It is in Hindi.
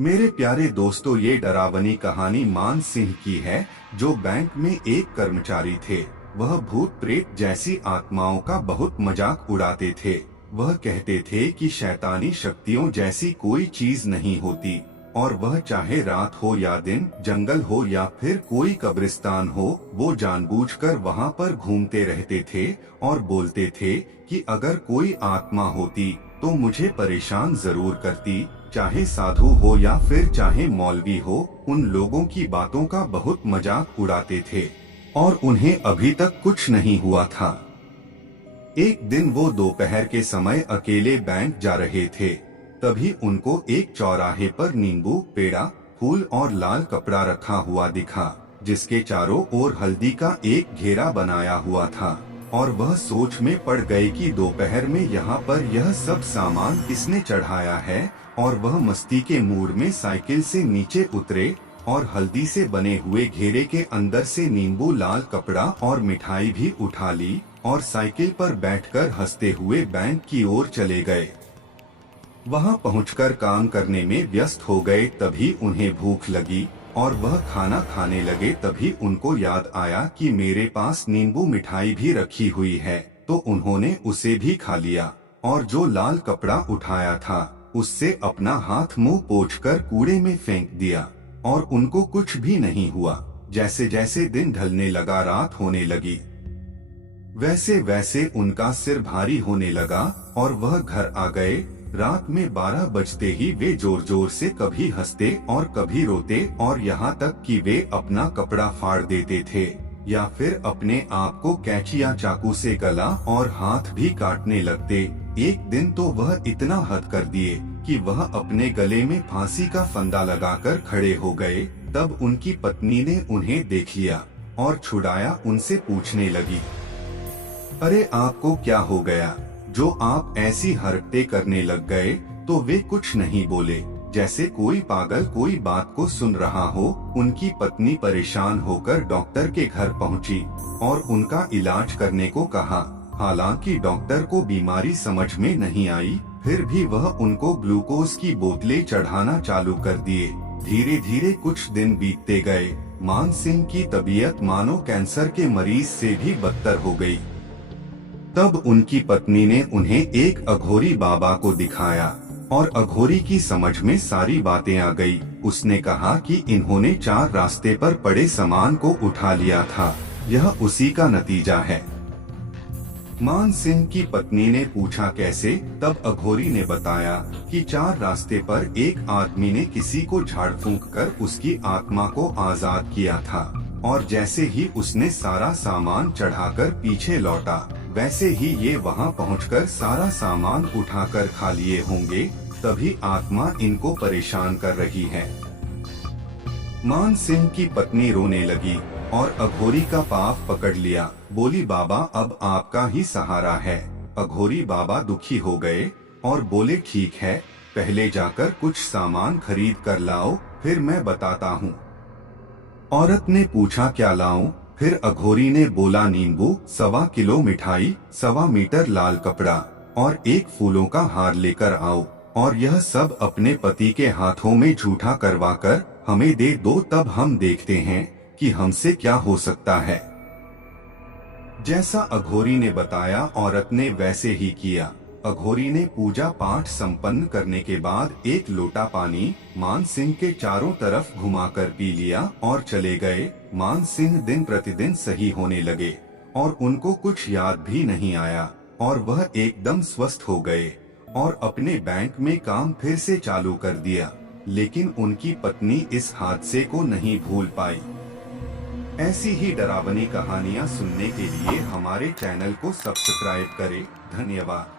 मेरे प्यारे दोस्तों, ये डरावनी कहानी मान सिंह की है, जो बैंक में एक कर्मचारी थे। वह भूत प्रेत जैसी आत्माओं का बहुत मजाक उड़ाते थे। वह कहते थे कि शैतानी शक्तियों जैसी कोई चीज नहीं होती, और वह चाहे रात हो या दिन, जंगल हो या फिर कोई कब्रिस्तान हो, वो जानबूझकर वहाँ पर घूमते रहते थे और बोलते थे कि अगर कोई आत्मा होती तो मुझे परेशान जरूर करती। चाहे साधु हो या फिर चाहे मौलवी हो, उन लोगों की बातों का बहुत मजाक उड़ाते थे और उन्हें अभी तक कुछ नहीं हुआ था। एक दिन वो दोपहर के समय अकेले बैंक जा रहे थे। तभी उनको एक चौराहे पर नींबू, पेड़ा, फूल और लाल कपड़ा रखा हुआ दिखा, जिसके चारों ओर हल्दी का एक घेरा बनाया हुआ था। और वह सोच में पड़ गए कि दोपहर में यहाँ पर यह सब सामान किसने चढ़ाया है। और वह मस्ती के मूड में साइकिल से नीचे उतरे और हल्दी से बने हुए घेरे के अंदर से नींबू, लाल कपड़ा और मिठाई भी उठा ली और साइकिल पर बैठकर हंसते हुए बैंक की ओर चले गए। वहां पहुंचकर काम करने में व्यस्त हो गए। तभी उन्हें भूख लगी और वह खाना खाने लगे। तभी उनको याद आया कि मेरे पास नींबू मिठाई भी रखी हुई है, तो उन्होंने उसे भी खा लिया और जो लाल कपड़ा उठाया था उससे अपना हाथ मुंह पोंछकर कूड़े में फेंक दिया। और उनको कुछ भी नहीं हुआ। जैसे जैसे दिन ढलने लगा, रात होने लगी, वैसे वैसे उनका सिर भारी होने लगा और वह घर आ गए। रात में 12 बजते ही वे जोर जोर से कभी हंसते और कभी रोते, और यहाँ तक कि वे अपना कपड़ा फाड़ देते थे या फिर अपने आप को कैंची या चाकू से गला और हाथ भी काटने लगते। एक दिन तो वह इतना हद कर दिए कि वह अपने गले में फांसी का फंदा लगाकर खड़े हो गए। तब उनकी पत्नी ने उन्हें देख लिया और छुड़ाया। उनसे पूछने लगी, अरे आपको क्या हो गया जो आप ऐसी हरकतें करने लग गए? तो वे कुछ नहीं बोले, जैसे कोई पागल कोई बात को सुन रहा हो। उनकी पत्नी परेशान होकर डॉक्टर के घर पहुंची और उनका इलाज करने को कहा। हालांकि डॉक्टर को बीमारी समझ में नहीं आई, फिर भी वह उनको ग्लूकोज की बोतलें चढ़ाना चालू कर दिए। धीरे धीरे कुछ दिन बीतते गए। मान सिंह की तबीयत मानो कैंसर के मरीज से भी बदतर हो गई। तब उनकी पत्नी ने उन्हें एक अघोरी बाबा को दिखाया और अघोरी की समझ में सारी बातें आ गई। उसने कहा कि इन्होंने 4 रास्ते पर पड़े सामान को उठा लिया था, यह उसी का नतीजा है। मान सिंह की पत्नी ने पूछा कैसे? तब अघोरी ने बताया कि 4 रास्ते पर एक आदमी ने किसी को झाड़ फूंक कर उसकी आत्मा को आजाद किया था, और जैसे ही उसने सारा सामान चढ़ाकर पीछे लौटा, वैसे ही ये वहां पहुंचकर सारा सामान उठाकर खा लिए होंगे। तभी आत्मा इनको परेशान कर रही है। मान सिंह की पत्नी रोने लगी और अघोरी का पाँव पकड़ लिया। बोली, बाबा अब आपका ही सहारा है। अघोरी बाबा दुखी हो गए और बोले, ठीक है, पहले जाकर कुछ सामान खरीद कर लाओ, फिर मैं बताता हूँ। औरत ने पूछा, क्या लाऊं? फिर अघोरी ने बोला, नींबू, 1.25 किलो मिठाई, 1.25 मीटर लाल कपड़ा और एक फूलों का हार लेकर आओ, और यह सब अपने पति के हाथों में झूठा करवाकर हमें दे दो, तब हम देखते हैं कि हमसे क्या हो सकता है। जैसा अघोरी ने बताया, औरत ने वैसे ही किया। अघोरी ने पूजा पाठ संपन्न करने के बाद एक लोटा पानी मान सिंह के चारों तरफ घुमाकर पी लिया और चले गए। मान सिंह दिन प्रतिदिन सही होने लगे और उनको कुछ याद भी नहीं आया, और वह एकदम स्वस्थ हो गए और अपने बैंक में काम फिर से चालू कर दिया। लेकिन उनकी पत्नी इस हादसे को नहीं भूल पाई। ऐसी ही डरावनी कहानियाँ सुनने के लिए हमारे चैनल को सब्सक्राइब करें। धन्यवाद।